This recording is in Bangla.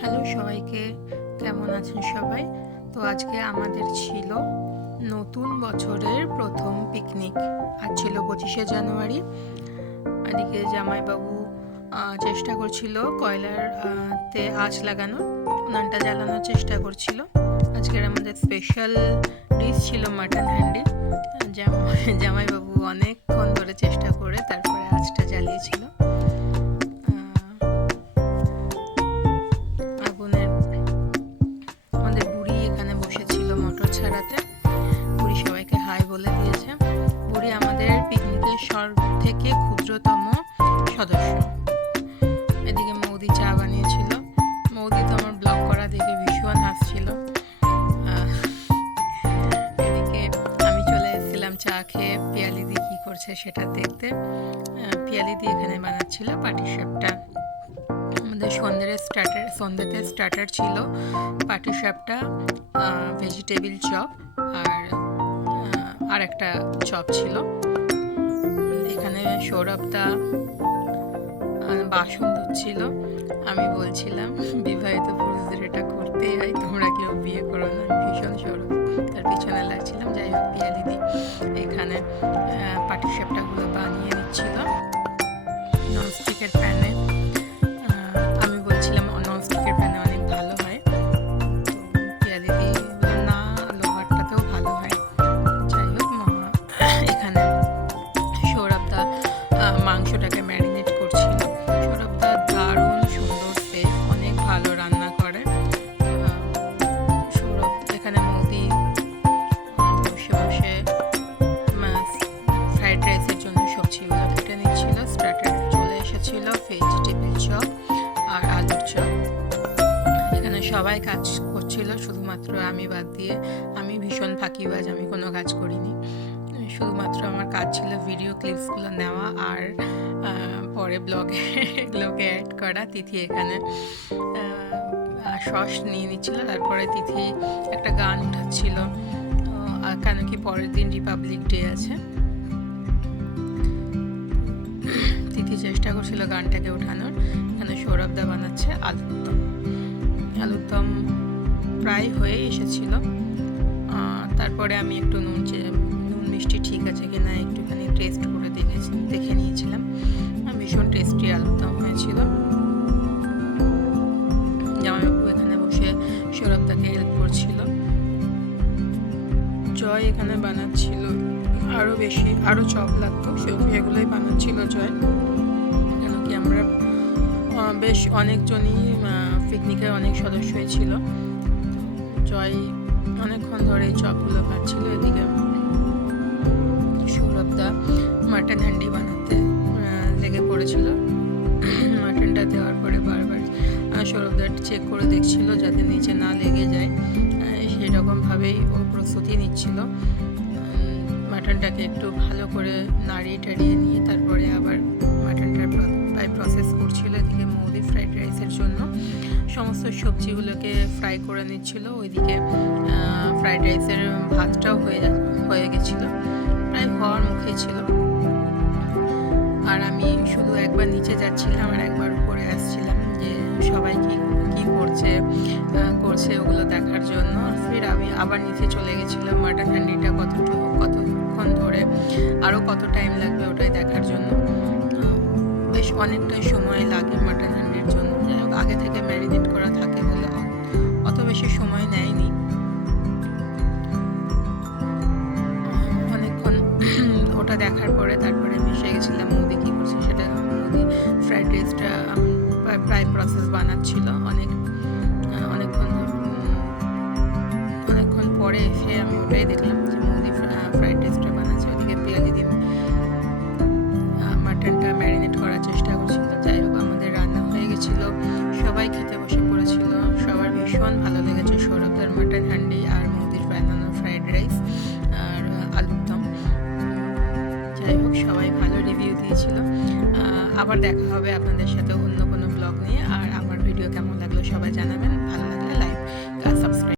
হ্যালো সবাইকে, কেমন আছেন সবাই? তো আজকে আমাদের ছিল নতুন বছরের প্রথম পিকনিক। আজ ছিল 25শে জানুয়ারি। এদিকে জামাইবাবু চেষ্টা করছিল কয়লার তে আঁচ লাগানোর, উনানটা জ্বালানোর চেষ্টা করছিল। আজকের আমাদের স্পেশাল ডিশ ছিল মাটন হ্যান্ডি। জামাইবাবু অনেকক্ষণ ধরে চেষ্টা করে তারপরে আঁচটা জ্বালিয়েছিল। আমাদের বুড়ি এখানে বসেছিল মটর ছাড়াতে। বুড়ি সবাইকে হাই বলে দিয়েছে। বুড়ি আমাদের পিকনিকের সব থেকে ক্ষুদ্রতম সদস্য। এদিকে মৌদি চা বানিয়েছিল। মৌদি তো আমার ব্লগ করা দেখে ভীষণ হাসছিল। এদিকে আমি চলে এসেছিলাম চা খেয়ে পিয়ালিদি কী করছে সেটা দেখতে। পিয়ালিদি এখানে বানাচ্ছিল পাটিসাপটা। আমাদের সন্ধ্যেতে স্টার্টার ছিল পাটিসাপটা, ভেজিটেবিল চপ আর একটা চপ ছিল। এখানে সৌরভদা বাসন ধুচ্ছিল। আমি বলছিলাম বিবাহিত পুরুষদের এটা করতেই হয়, তোমরা কেউ বিয়ে করো না। ভীষণ সৌরভ তার পিছনে লাগছিলাম। যাই হোক, পিয়ালিদি এখানে পাটিসাপটাগুলো বানিয়ে নিচ্ছিল ননস্টিকের প্যানে। আমি বলছিলাম ননস্টিকের প্যানে অনেক ভালো হয়, পিয়ালিদি না লোহারটাতেও ভালো হয়। যাই হোক, এখানে সৌরভদা মাংসটাকে ম্যারিনেট করছিল। সৌরভদা দারুণ সুন্দর শেফ, অনেক ভালো রান্না করে। সৌরভ এখানে মৌদি বসে বসে ফ্রাইড রাইসের জন্য সবজিগুলো কেটে নিচ্ছিল। স্টার্টার চলে এসেছিল ভেজিটেবিল চপ আর আলুর চপ। এখানে সবাই কাজ করছিল, শুধুমাত্র আমি বাদ দিয়ে। আমি ভীষণ ফাঁকিবাজ, আমি কোনো কাজ করিনি। শুধুমাত্র আমার কাজ ছিল ভিডিও ক্লিপসগুলো নেওয়া আর পরে ব্লগে এগুলোকে অ্যাড করা। তিথি এখানে সস নিয়ে নিচ্ছিল। তারপরে তিথি একটা গান উঠাচ্ছিল, কেন কি পরের দিন রিপাবলিক ডে আছে। তিথি চেষ্টা করছিল গানটাকে ওঠানোর। এখানে সৌরভদা বানাচ্ছে আলুর দম প্রায় হয়ে এসেছিল। তারপরে আমি একটু নুন মিষ্টি ঠিক আছে কিনা একটুখানি টেস্ট করে দেখে নিয়েছিলাম। ভীষণ টেস্টি আলুর দম হয়েছিল। জামাইবাবু এখানে বসে সৌরভদাকে হেল্প করছিল। জয় এখানে বানাচ্ছিল আরও চপ লাগতো, সেগুলোই বানাচ্ছিল জয়। কেন কি আমরা বেশ অনেকজনই পিকনিকের অনেক সদস্যই ছিল। জয় অনেকক্ষণ ধরে এই চপগুলো পাচ্ছিল। এদিকে সৌরভদা মাটন হ্যান্ডি বানাতে লেগে পড়েছিল। মাটনটা দেওয়ার পরে বারবার সৌরভদা চেক করে দেখছিল যাতে নিচে না লেগে যায়। সেই রকমভাবেই ও প্রস্তুতি নিচ্ছিল। মাটনটাকে একটু ভালো করে নাড়িয়ে টাড়িয়ে নিয়ে তারপরে আবার মাটনটার প্রসেস করছিল। এদিকে মৌদি ফ্রাইড রাইসের জন্য সমস্ত সবজিগুলোকে ফ্রাই করে নিচ্ছিল। ওইদিকে ফ্রাইড রাইসের ভাতটাও হয়ে গেছিলো, প্রায় হওয়ার মুখে ছিল। আর আমি শুধু একবার নিচে যাচ্ছিলাম আর একবার উপরে আসছিলাম যে সবাই কি করছে ওগুলো দেখার জন্য। ফির আমি আবার নিচে চলে গেছিলাম মাটন হ্যান্ডিটা কতক্ষণ ধরে, আরও কত টাইম লাগবে ওটাই দেখার জন্য। বেশ অনেকটাই সময় লাগে মাটন হ্যান্ডির জন্য। যাই হোক, আগে থেকে ম্যারিনেট করা থাকে বলে অত বেশি সময় নেয়নি। অনেকক্ষণ ওটা দেখার পরে তারপরে আমি এসে গেছিলাম মৌদি কী করছে সেটা। মৌদি ফ্রাইড রাইসটা প্রায় প্রসেস বানাচ্ছিল। অনেকক্ষণ পরে এসে আমি ওটাই দেখলাম যে মৌদি ফ্রাইড রাইসটা বানাচ্ছে। ওদিকে পিয়ালিদি মাটনটা ম্যারিনেট করার চেষ্টা করছিল। যাই হোক, আমাদের রান্না হয়ে গেছিল, সবাই খেতে বসে পড়েছিল। সবার ভীষণ ভালো লেগেছে সৌরভদার মাটন হ্যান্ডি আর মৌদির বানানো ফ্রাইড রাইস আর আলুর দম। যাই হোক, সবাই ভালো রিভিউ দিয়েছিল। আবার দেখা হবে আপনাদের সাথেও